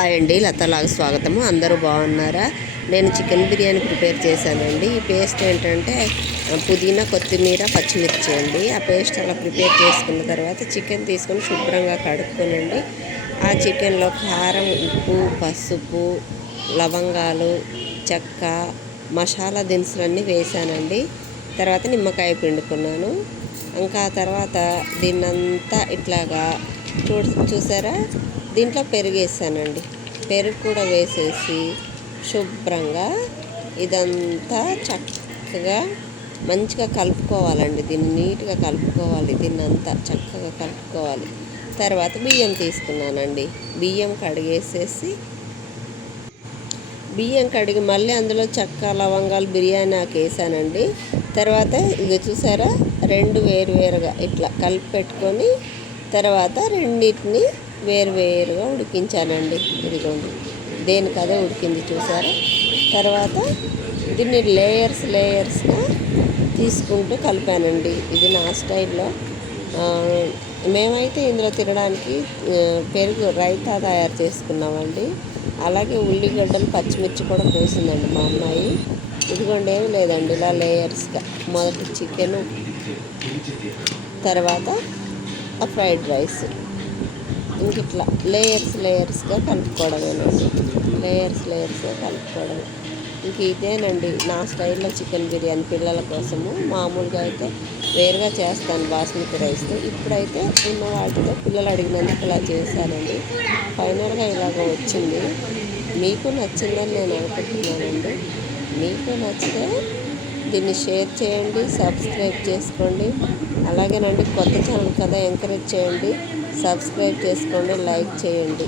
Hi అండి, లతలాగా స్వాగతము. అందరూ బాగున్నారా? నేను చికెన్ బిర్యానీ ప్రిపేర్ చేశానండి. ఈ పేస్ట్ ఏంటంటే పుదీనా, కొత్తిమీర, పచ్చిమిర్చి అండి. ఆ పేస్ట్ అలా ప్రిపేర్ చేసుకున్న తర్వాత చికెన్ తీసుకొని శుభ్రంగా కడుక్కోనండి. ఆ చికెన్లో కారం, ఉప్పు, పసుపు, లవంగాలు, చెక్క, మసాలా దినుసులన్నీ వేసానండి. తర్వాత నిమ్మకాయ పిండుకున్నాను. ఇంకా తర్వాత దీన్నంతా ఇట్లాగా చూసారా, దీంట్లో పెరుగు వేసానండి. పెరుగు కూడా వేసేసి శుభ్రంగా ఇదంతా చక్కగా మంచిగా కలుపుకోవాలండి. దీన్ని నీట్గా కలుపుకోవాలి. దీన్నంతా చక్కగా కలుపుకోవాలి. తర్వాత బియ్యం తీసుకున్నానండి. బియ్యం కడిగి మళ్ళీ అందులో చెక్క, లవంగాలు, బిర్యానీ ఆకు వేసానండి. తర్వాత ఇది చూసారా, రెండు వేరువేరుగా ఇట్లా కలిపి పెట్టుకొని తర్వాత రెండింటిని వేరువేరుగా ఉడికించానండి. ఇదిగోండి, దేనికదే ఉడికింది చూసారా. తర్వాత దీన్ని లేయర్స్గా తీసుకుంటూ కలిపానండి. ఇది నా స్టైల్లో. మేమైతే ఇందులో తినడానికి పెరుగు రైతా తయారు చేసుకున్నామండి. అలాగే ఉల్లిగడ్డలు, పచ్చిమిర్చి కూడా కోసిందండి మా అమ్మాయి. ఇదిగోండి, ఏమి లేదండి, ఇలా లేయర్స్గా మొదటి చికెను, తర్వాత ఆ ఫ్రైడ్ రైస్, ఇంక ఇట్లా లేయర్స్గా కలుపుకోవడమేనండి. లేయర్స్గా కలుపుకోవడమే. ఇంక ఇదేనండి నా స్టైల్లో చికెన్ బిర్యానీ పిల్లల కోసము. మామూలుగా అయితే వేరుగా చేస్తాను బాస్మతి రైస్తో. ఇప్పుడైతే ఉన్న వాటితో పిల్లలు అడిగినందుకు ఇలా చేశానండి. ఫైనల్గా ఇలాగ వచ్చింది. మీకు నచ్చిందని నేను అనుకుంటున్నానండి. మీకు నచ్చితే దీన్ని షేర్ చేయండి, సబ్స్క్రైబ్ చేసుకోండి. అలాగేనండి, కొత్త ఛానల్ కదా, ఎంకరేజ్ చేయండి, సబ్స్క్రైబ్ చేసుకోండి, లైక్ చేయండి.